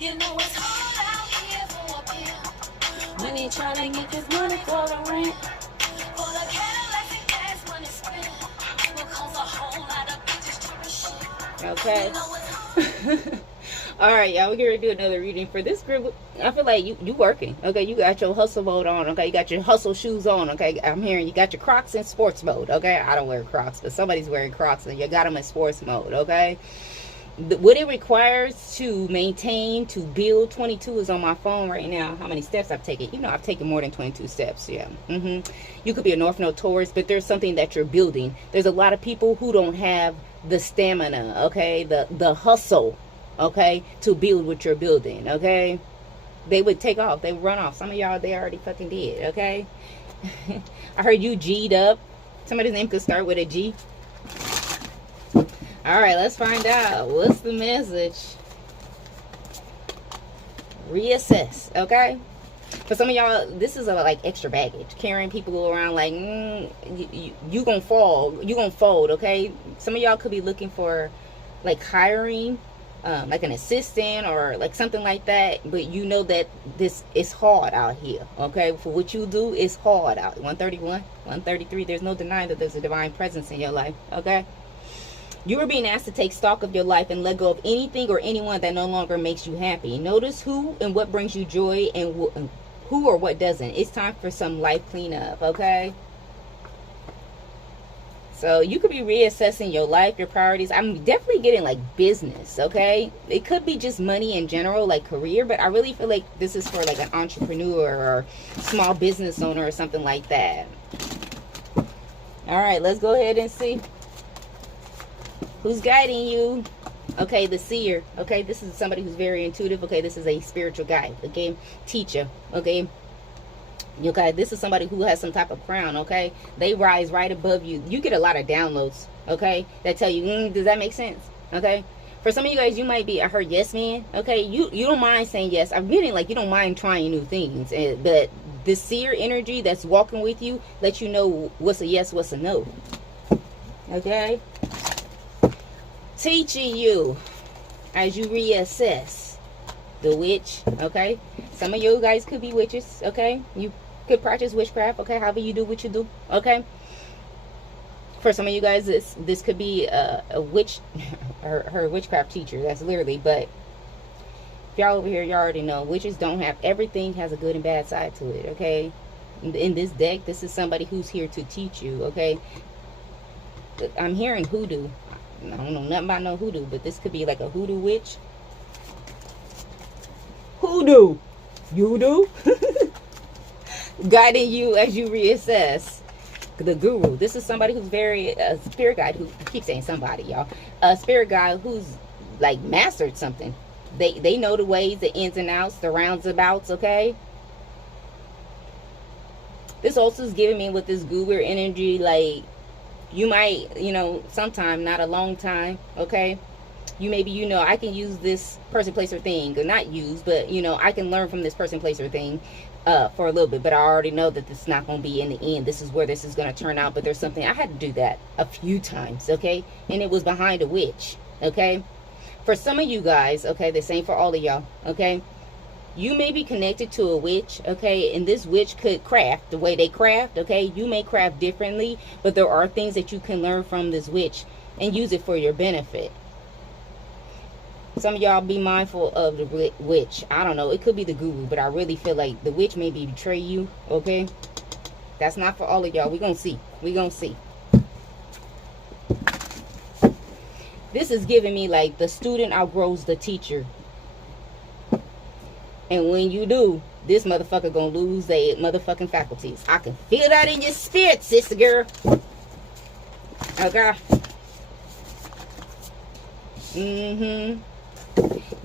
You know it's hard out here for a pill. When they try to get this money for the rent, for the Cadillacs and gas money spent, will cause a whole lot of bitches to shit. Okay. You know it's All right, y'all. We're gonna do another reading for this group. I feel like you working. Okay, you got your hustle mode on. Okay, you got your hustle shoes on. Okay, I'm hearing you got your Crocs in sports mode. Okay, I don't wear Crocs, but somebody's wearing Crocs and you got them in sports mode. Okay. What it requires to maintain, to build 22 is on my phone right now. How many steps I've taken? You know, I've taken more than 22 steps. Yeah. You could be a North Node Taurus, but there's something that you're building. There's a lot of people who don't have the stamina, okay, the hustle, okay, to build what you're building, okay. They would take off. They would run off. Some of y'all, they already fucking did, okay. I heard you G'd up. Somebody's name could start with a G. All right, let's find out. What's the message? Reassess, okay? For some of y'all, this is like extra baggage. Carrying people around like, you gonna fall. You gonna fold, okay? Some of y'all could be looking for like hiring, like an assistant or like something like that. But you know that this is hard out here, okay? For what you do, it's hard out. 131, 133, there's no denying that there's a divine presence in your life, okay? You are being asked to take stock of your life and let go of anything or anyone that no longer makes you happy. Notice who and what brings you joy and who or what doesn't. It's time for some life cleanup, okay? So you could be reassessing your life, your priorities. I'm definitely getting like business, okay? It could be just money in general, like career, but I really feel like this is for like an entrepreneur or small business owner or something like that. All right, let's go ahead and see. Who's guiding you? Okay, the seer. Okay, this is somebody who's very intuitive. Okay, this is a spiritual guide. Okay, teacher. Okay. Okay, this is somebody who has some type of crown. Okay, they rise right above you. You get a lot of downloads. Okay, that tell you, does that make sense? Okay, for some of you guys, you might be, I heard yes man. Okay, you don't mind saying yes. I'm getting like you don't mind trying new things, but this seer energy that's walking with you lets you know what's a yes, what's a no. Okay, teaching you as you reassess. The witch. Okay, some of you guys could be witches. Okay, you could practice witchcraft. Okay, however you do what you do. Okay, for some of you guys, this could be a witch, her witchcraft teacher. That's literally. But if y'all over here, y'all already know witches don't have, everything has a good and bad side to it. Okay, in this deck, this is somebody who's here to teach you. Okay, I'm hearing hoodoo. I don't know nothing about no hoodoo, but this could be like a hoodoo witch. Hoodoo, you do. Guiding you as you reassess. The guru. This is somebody who's very spirit guide. Who I keep saying somebody, y'all. A spirit guide who's like mastered something. They know the ways, the ins and outs, the roundabouts. Okay. This also is giving me with this guru energy, like you might, you know, sometime, not a long time. Okay. You maybe, you know, I can use this person, place, or thing, or not use, but, you know, I can learn from this person, place, or thing for a little bit, but I already know that this is not going to be in the end. This is where this is going to turn out, but there's something, I had to do that a few times, okay, and it was behind a witch, okay. For some of you guys, okay, this ain't for all of y'all, okay, you may be connected to a witch, okay, and this witch could craft the way they craft, okay. You may craft differently, but there are things that you can learn from this witch and use it for your benefit. Some of y'all be mindful of the witch. I don't know. It could be the guru, but I really feel like the witch maybe betray you. Okay? That's not for all of y'all. We're going to see. We're going to see. This is giving me like the student outgrows the teacher. And when you do, this motherfucker going to lose their motherfucking faculties. I can feel that in your spirit, sister girl. Okay?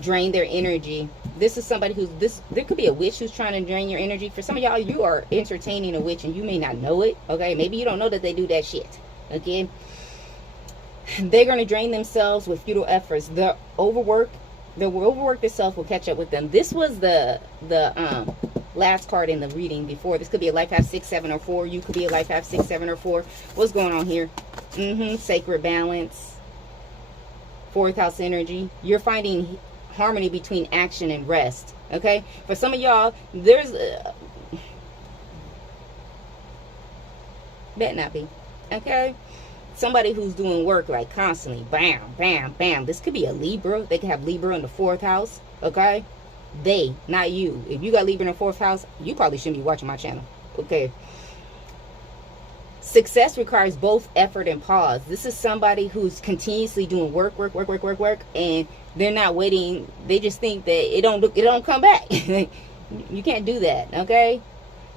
Drain their energy. This is somebody who's there could be a witch who's trying to drain your energy. For some of y'all, you are entertaining a witch and you may not know it. Okay, maybe you don't know that they do that shit. Okay, they're going to drain themselves with futile efforts. The overwork itself will catch up with them. This was the last card in the reading before. This could be a life path 6, 7, or 4. You could be a life path 6, 7, or 4. What's going on here? Sacred balance. Fourth house energy. You're finding harmony between action and rest. Okay, for some of y'all, there's bet not be, okay, somebody who's doing work like constantly, bam, bam, bam. This could be a Libra. They could have Libra in the 4th house. Okay, they, not you. If you got Libra in the 4th house, you probably shouldn't be watching my channel. Okay. Success requires both effort and pause. This is somebody who's continuously doing work, and they're not waiting. They just think that it don't come back. You can't do that, okay?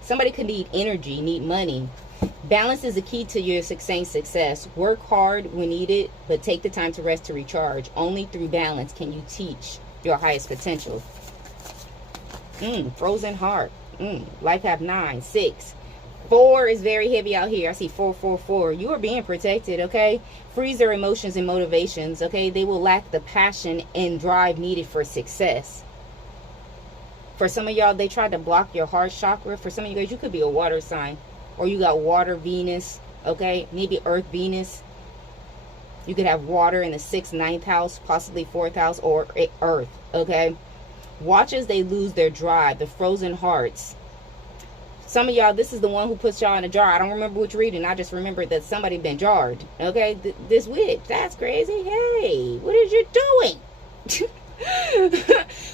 Somebody could need energy, need money. Balance is the key to your success. Work hard when needed, but take the time to rest, to recharge. Only through balance can you teach your highest potential. Frozen heart. Life have 9, 6. 4 is very heavy out here. I see 4, 4, 4. You are being protected, okay? Freeze their emotions and motivations, okay? They will lack the passion and drive needed for success. For some of y'all, they tried to block your heart chakra. For some of you guys, you could be a water sign. Or you got water Venus, okay? Maybe Earth Venus. You could have water in the 6th, 9th house, possibly 4th house, or Earth, okay? Watch as they lose their drive, the frozen hearts. Some of y'all, this is the one who puts y'all in a jar. I don't remember which reading. I just remembered that somebody been jarred. Okay, this witch. That's crazy. Hey, what is you doing?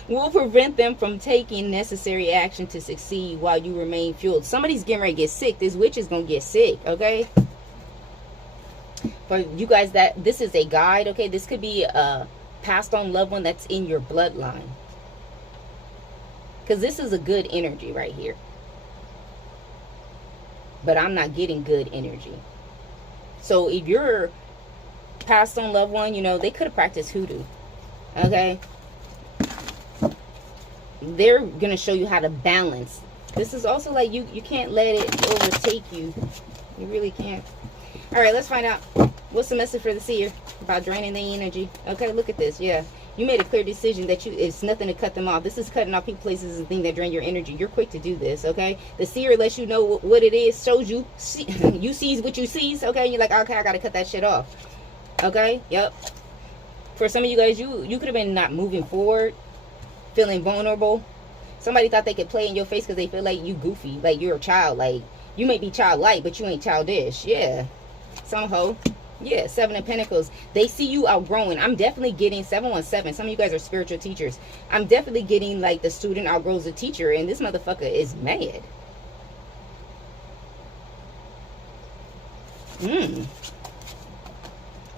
Will prevent them from taking necessary action to succeed while you remain fueled. Somebody's getting ready to get sick. This witch is going to get sick. Okay. For you guys, that this is a guide. Okay, this could be a passed on loved one that's in your bloodline. Because this is a good energy right here. But I'm not getting good energy. So if you're passed on loved one, you know, they could have practiced hoodoo. Okay? They're going to show you how to balance. This is also like you can't let it overtake you. You really can't. All right, let's find out. What's the message for the seer about draining the energy? Okay, look at this. Yeah. You made a clear decision that it's nothing to cut them off. This is cutting off people, places, and things that drain your energy. You're quick to do this, okay? The seer lets you know what it is, shows you. You sees what you sees, okay? You're like, okay, I got to cut that shit off. Okay? Yep. For some of you guys, you could have been not moving forward, feeling vulnerable. Somebody thought they could play in your face because they feel like you goofy, like you're a child. Like, you may be childlike, but you ain't childish. Yeah. Some hoe. Yeah, 7 of Pentacles. They see you outgrowing. I'm definitely getting 717. Some of you guys are spiritual teachers. I'm definitely getting like the student outgrows the teacher, and this motherfucker is mad.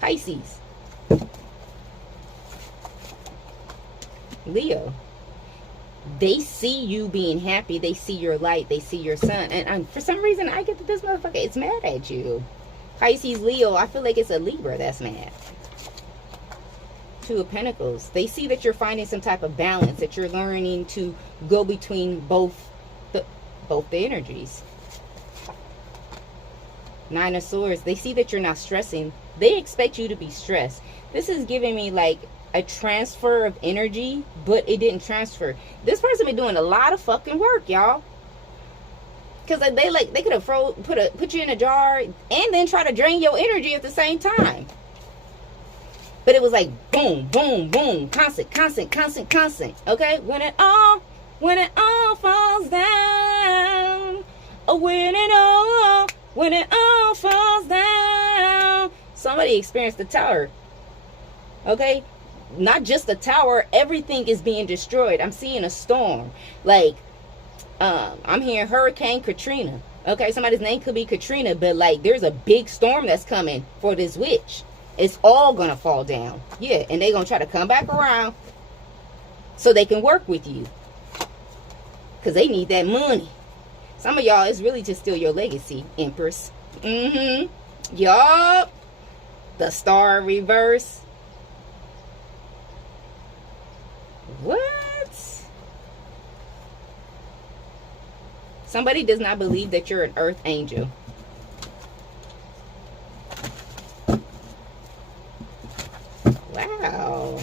Pisces. Leo. They see you being happy. They see your light. They see your sun. And for some reason, I get that this motherfucker is mad at you. Pisces, Leo, I feel like it's a Libra that's mad. 2 of Pentacles. They see that you're finding some type of balance, that you're learning to go between both the energies. 9 of Swords. They see that you're not stressing. They expect you to be stressed. This is giving me like a transfer of energy, but it didn't transfer. This person been doing a lot of fucking work, y'all. Because they could have put you in a jar and then try to drain your energy at the same time. But it was like boom, boom, boom, constant. Okay, when it all falls down, oh, when it all falls down. Somebody experienced the tower. Okay, not just the tower. Everything is being destroyed. I'm seeing a storm, like. I'm hearing Hurricane Katrina. Okay, somebody's name could be Katrina, but like there's a big storm that's coming for this witch. It's all gonna fall down. Yeah, and they're gonna try to come back around so they can work with you. Because they need that money. Some of y'all, it's really just still your legacy, Empress. Yup. The star reverse. What? Somebody does not believe that you're an earth angel. Wow.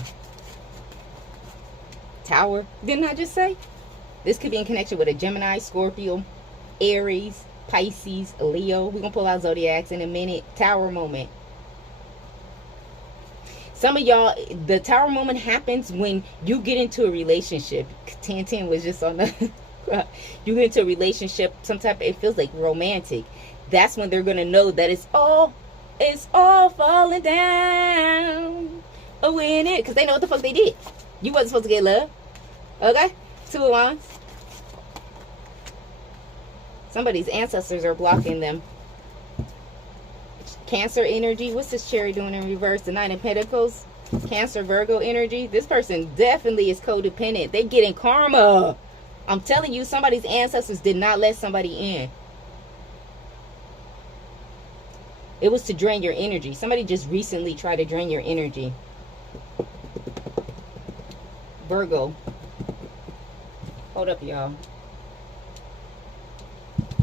Tower. Didn't I just say? This could be in connection with a Gemini, Scorpio, Aries, Pisces, Leo. We're going to pull out zodiacs in a minute. Tower moment. Some of y'all, the tower moment happens when you get into a relationship. 1010 was just on the you get into a relationship, some type of, it feels like romantic. That's when they're gonna know that it's all falling down. Oh, in it, because they know what the fuck they did. You wasn't supposed to get love. Okay? 2 of Wands. Somebody's ancestors are blocking them. Cancer energy. What's this cherry doing in reverse? The Nine of Pentacles. Cancer, Virgo energy. This person definitely is codependent. They're getting karma. I'm telling you, somebody's ancestors did not let somebody in. It was to drain your energy. Somebody just recently tried to drain your energy. Virgo. Hold up, y'all.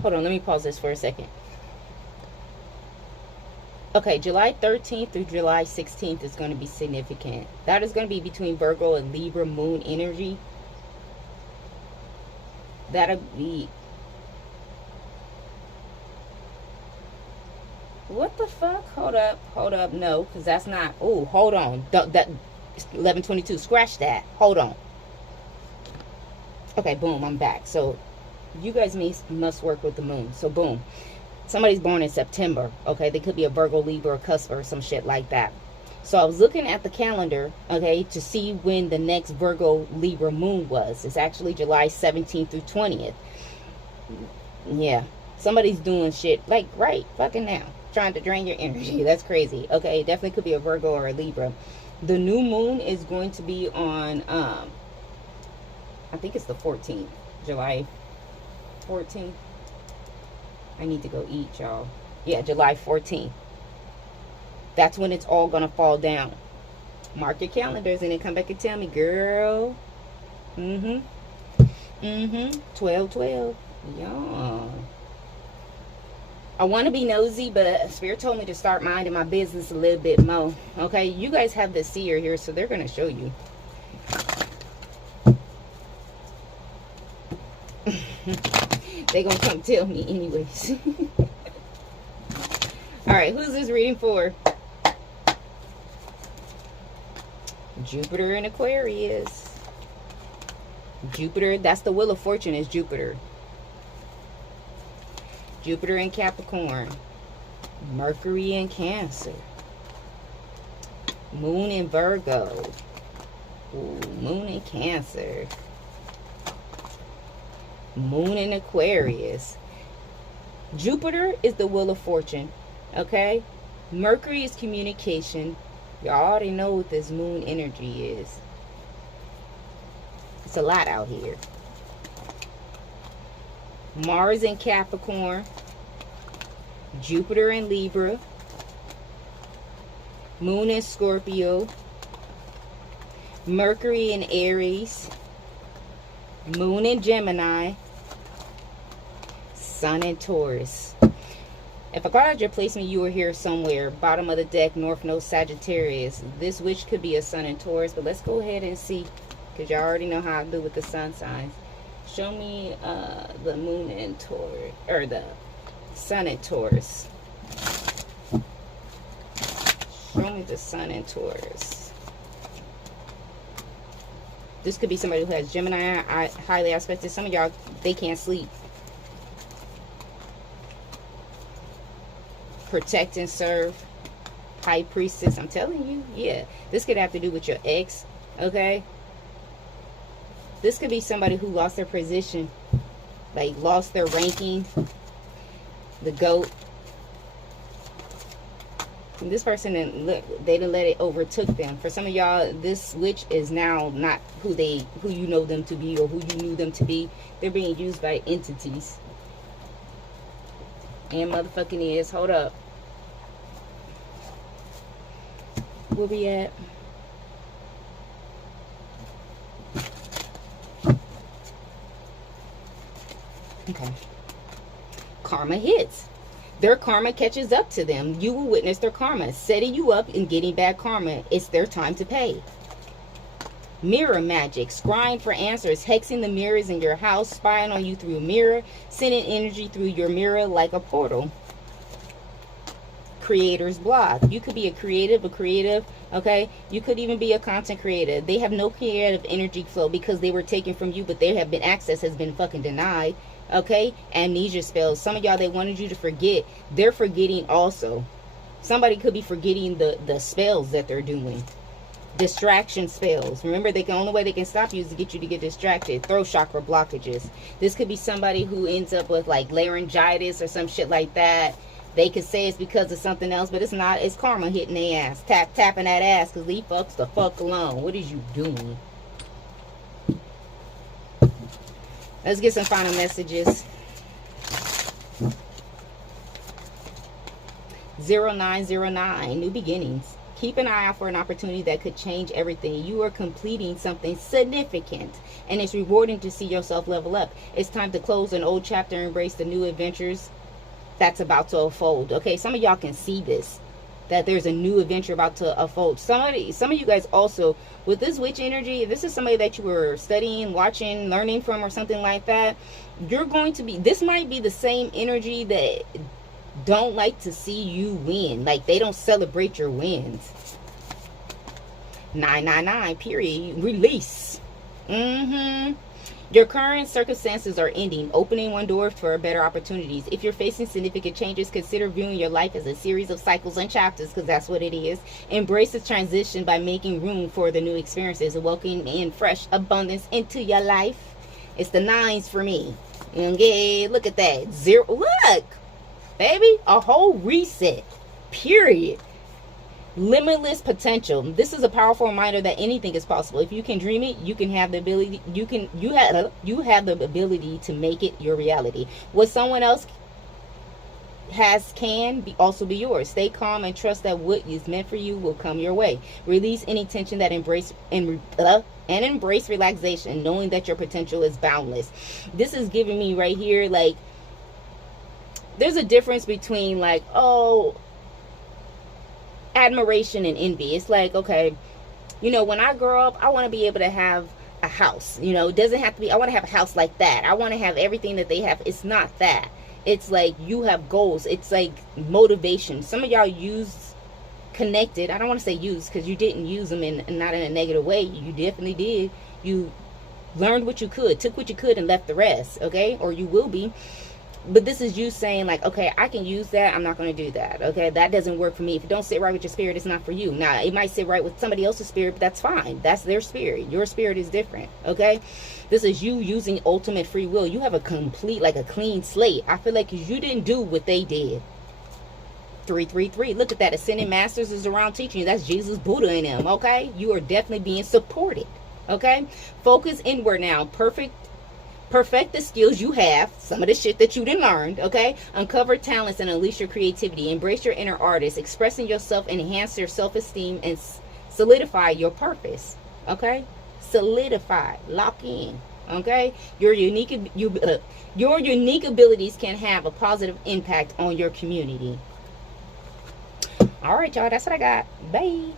Hold on, let me pause this for a second. Okay, July 13th through July 16th is going to be significant. That is going to be between Virgo and Libra moon energy. That'll be... What the fuck? Hold up. No, because that's not... Oh, hold on. That 1122. Scratch that. Hold on. Okay, boom, I'm back. So, you guys must work with the moon. So, boom. Somebody's born in September. Okay, they could be a Virgo, Libra, or Cusp, or some shit like that. So, I was looking at the calendar, okay, to see when the next Virgo, Libra moon was. It's actually July 17th through 20th. Yeah. Somebody's doing shit, like, right fucking now. Trying to drain your energy. That's crazy. Okay, definitely could be a Virgo or a Libra. The new moon is going to be on, I think it's the 14th. July 14th. I need to go eat, y'all. Yeah, July 14th. That's when it's all going to fall down. Mark your calendars and then come back and tell me, girl. 12/12. Yeah. I want to be nosy, but Spirit told me to start minding my business a little bit more. Okay, you guys have the seer here, so they're going to show you. They're going to come tell me anyways. Alright, who's this reading for? Jupiter in Aquarius. Jupiter, that's the Wheel of Fortune, is Jupiter. Jupiter in Capricorn. Mercury in Cancer. Moon in Virgo. Ooh, Moon in Cancer. Moon in Aquarius. Jupiter is the Wheel of Fortune. Okay? Mercury is communication. Y'all already know what this moon energy is. It's a lot out here. Mars in Capricorn. Jupiter in Libra. Moon in Scorpio. Mercury in Aries. Moon in Gemini. Sun in Taurus. If I got out your placement, you were here somewhere. Bottom of the deck, North Node, Sagittarius. This witch could be a Sun in Taurus, but let's go ahead and see. Because y'all already know how I do with the sun signs. Show me the moon in Taurus, or the sun in Taurus. Show me the sun in Taurus. This could be somebody who has Gemini, highly aspected. Some of y'all, they can't sleep. Protect and serve. High priestess, I'm telling you. Yeah, this could have to do with your ex, okay? This could be somebody who lost their position, like lost their ranking, the GOAT. And this person, they didn't let it overtook them. For some of y'all, this witch is now not who you know them to be or who you knew them to be. They're being used by entities. And motherfucking is, hold up. Where we at? Okay. Karma hits. Their karma catches up to them. You will witness their karma setting you up and getting bad karma. It's their time to pay. Mirror magic. Scrying for answers. Hexing the mirrors in your house. Spying on you through a mirror. Sending energy through your mirror like a portal. creator's block. You could be a creative, okay? You could even be a content creator. They have no creative energy flow because they were taken from you, but there have been access has been fucking denied, okay? Amnesia spells. Some of y'all, they wanted you to forget. They're forgetting also. Somebody could be forgetting the spells that they're doing. Distraction spells. Remember, the only way they can stop you is to get you to get distracted. Throat chakra blockages. This could be somebody who ends up with like laryngitis or some shit like that. They could say it's because of something else, but it's not. It's karma hitting their ass. Tapping that ass because leave fucks the fuck alone. What is you doing? Let's get some final messages. 0909, new beginnings. Keep an eye out for an opportunity that could change everything. You are completing something significant, and it's rewarding to see yourself level up. It's time to close an old chapter and embrace the new adventures that's about to unfold. Okay, some of y'all can see this, that there's a new adventure about to unfold. Some of you guys also, with this witch energy, if this is somebody that you were studying, watching, learning from, or something like that, you're going to be, this might be the same energy that don't like to see you win. Like, they don't celebrate your wins. 999, period. Release. Your current circumstances are ending, opening one door for better opportunities. If you're facing significant changes, consider viewing your life as a series of cycles and chapters, because that's what it is. Embrace the transition by making room for the new experiences and welcoming in fresh abundance into your life. It's the 9s for me. Okay, look at that. 0. Look, baby, a whole reset. Period. Limitless potential. This is a powerful reminder that anything is possible. If you can dream it, you can have the ability. You have the ability to make it your reality. What someone else has can also be yours. Stay calm and trust that what is meant for you will come your way. Release any tension that embrace relaxation, knowing that your potential is boundless. This is giving me right here, like, there's a difference between like, oh, admiration and envy. It's like, okay, you know, when I grow up, I want to be able to have a house. You know, it doesn't have to be, I want to have a house like that. I want to have everything that they have. It's not that. It's like you have goals. It's like motivation. Some of y'all use connected. I don't want to say use because you didn't use them in not in a negative way. You definitely did. You learned what you could, took what you could, and left the rest. Okay, or you will be. But this is you saying like, okay, I can use that. I'm not going to do that. Okay, that doesn't work for me. If it don't sit right with your spirit, it's not for you. Now, it might sit right with somebody else's spirit, but that's fine. That's their spirit. Your spirit is different. Okay, this is you using ultimate free will. You have a complete, like a clean slate. I feel like you didn't do what they did. 333. Look at that. Ascended Masters is around teaching you. That's Jesus, Buddha in them. Okay, you are definitely being supported. Okay, focus inward now. Perfect the skills you have, some of the shit that you didn't learn, okay? Uncover talents and unleash your creativity. Embrace your inner artist. Expressing yourself, enhance your self-esteem, and solidify your purpose, okay? Solidify, lock in, okay? Your unique abilities can have a positive impact on your community. All right, y'all, that's what I got. Bye.